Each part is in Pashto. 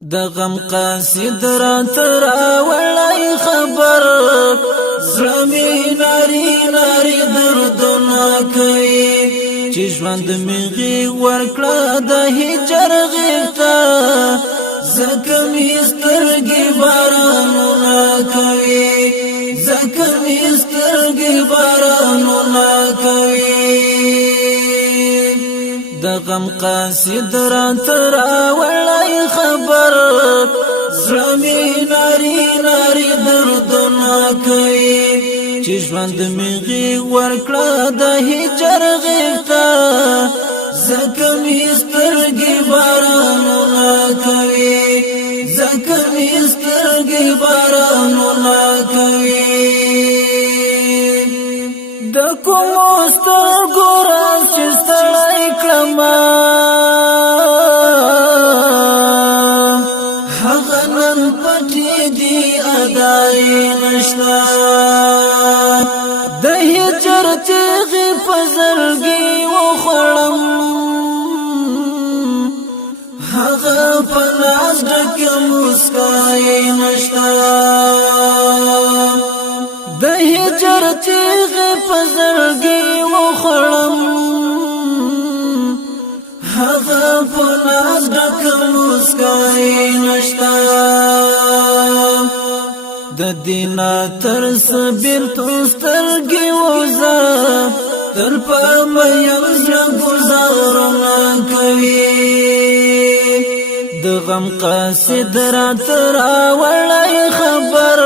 د غم قاصد را تر اولای خبر زړه ناری ناری دردونه کوي چې ژوند میغي ورکړه د هجر غیږته زکه می سترګې بارانونه کوي زکه می سترګې بارانونه کوي د غم قاصد را تر اولای خبر زړه ناری ناری دردونه کوي چې ژوند میغي ورکړه د هجر غیږته زکه می سترګې بارانونه کوي زکه می سترګې بارانونه کوي د کوم سترګو راز چې ستړی کړم هغه نن پټې دي ادای نشته د هجر تیغې په زړګي وخوړم هغه په لاس ډکه مسکای نشته د هجر تیغې په زړګي وخوړم هغه په لاس ډکه مسکای نشته د دینا تر سبیل توسترګي وزا تر په یم زړه گزارونه کوي د غم قاصد را تر اولای خبر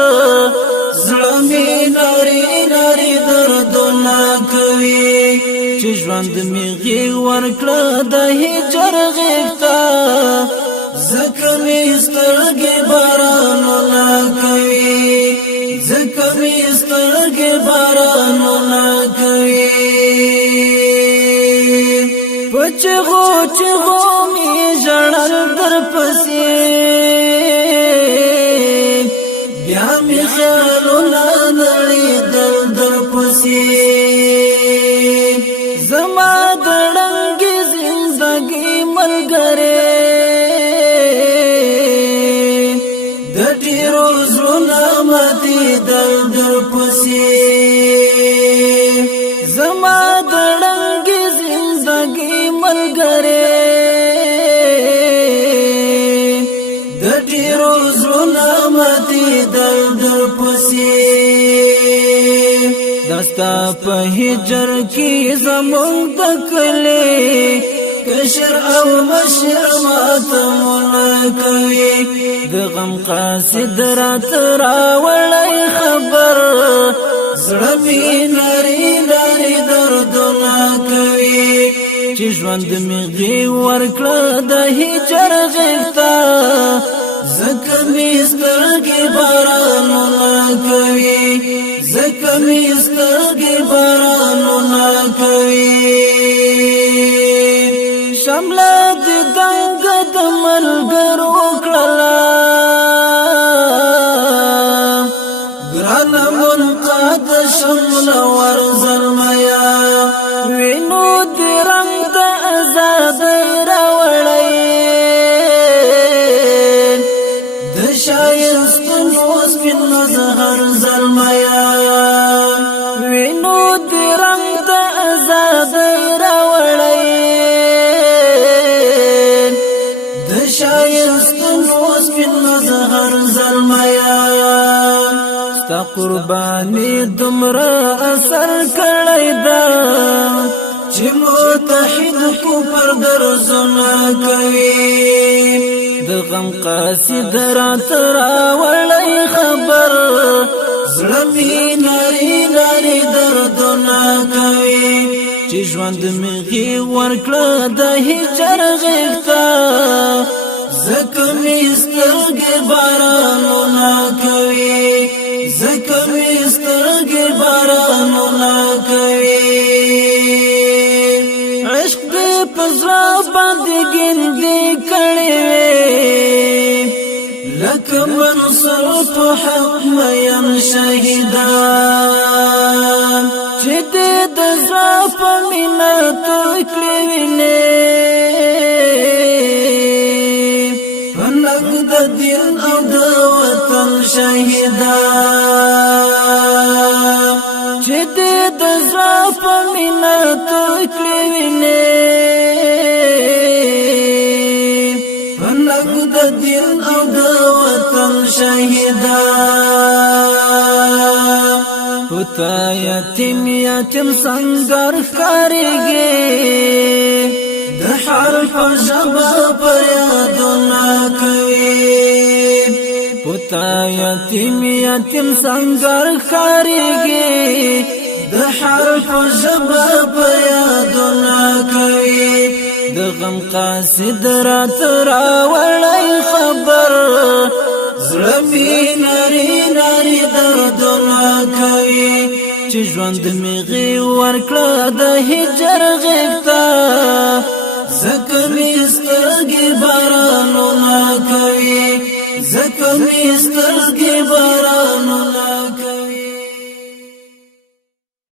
زړه می ناری ناری دردونه کوي چې ژوند میغي ورکړه د هجر غیږته زکه می سترګې بارانونه کوي زکه می سترګې بارانونه کوي پچغو چغو می ژړل در پسې بیا می خیالونه نړېدل در پسې زما د ړنګې زندګي ملګری د ډېرو زړونه ماتېدل در پسې زما د ړنګې زندګي ملګری د ډېرو زړونه ماتېدل در پسې دستا په هجر کې زمونږ د کلي کشر او مشر ماتمونه کوي د غم قاصد را تر اولای خبر زړه می ناری ناری دردونه کوي چې ژوند میغي ورکړه د هجر غیږته زکه می سترګې بارانونه کوي زکه می سترګې بارانونه کوي شمله د دنګ د ملګرو کړله ګرانه منقاد شمله ورزلمیا وینو د رنګ د ازادۍ راوړی د شایستونو سپین زهر زلمیا وینو د رنګ د ازادۍ راوړی د شایستونو سپین زهر زلمیا ستا قرباني دومره اثر کړی ده چې متحد کو پر درزونه کوي د غم قاصد را تر اولای خبر زړه می ناری ناری دردونه کوي چې ژوند میغي ورکړه د هجر غیږته زکه می سترګې بارانونه کوي زکه می سترګې بارانونه کوي عشق دې پزړه باندې ګندې کړې لکه منصور په حق مین شهیدان چې دې د زړه په مینه توی کړې وینې فلک د دین او د وطن شهیدا چې دې د زړه په مینه توی کړې وینې فلک د دین او د وطن شهیدا پتا یتیم یتیم سنگر ښکارېږي د حرف ژبه په یادونه کوي پتا یتیم یتیم سنگر ښکارېږي د حرف ژبه په یادونه کوي د غم قاصد رات راوړی خبر زړه مې ناري ناري دردونه کوي چې ژوند مې غي ورکړه د هجر غېږ ته ځکه مې سترګې بارانونه کوي ځکه مې سترګې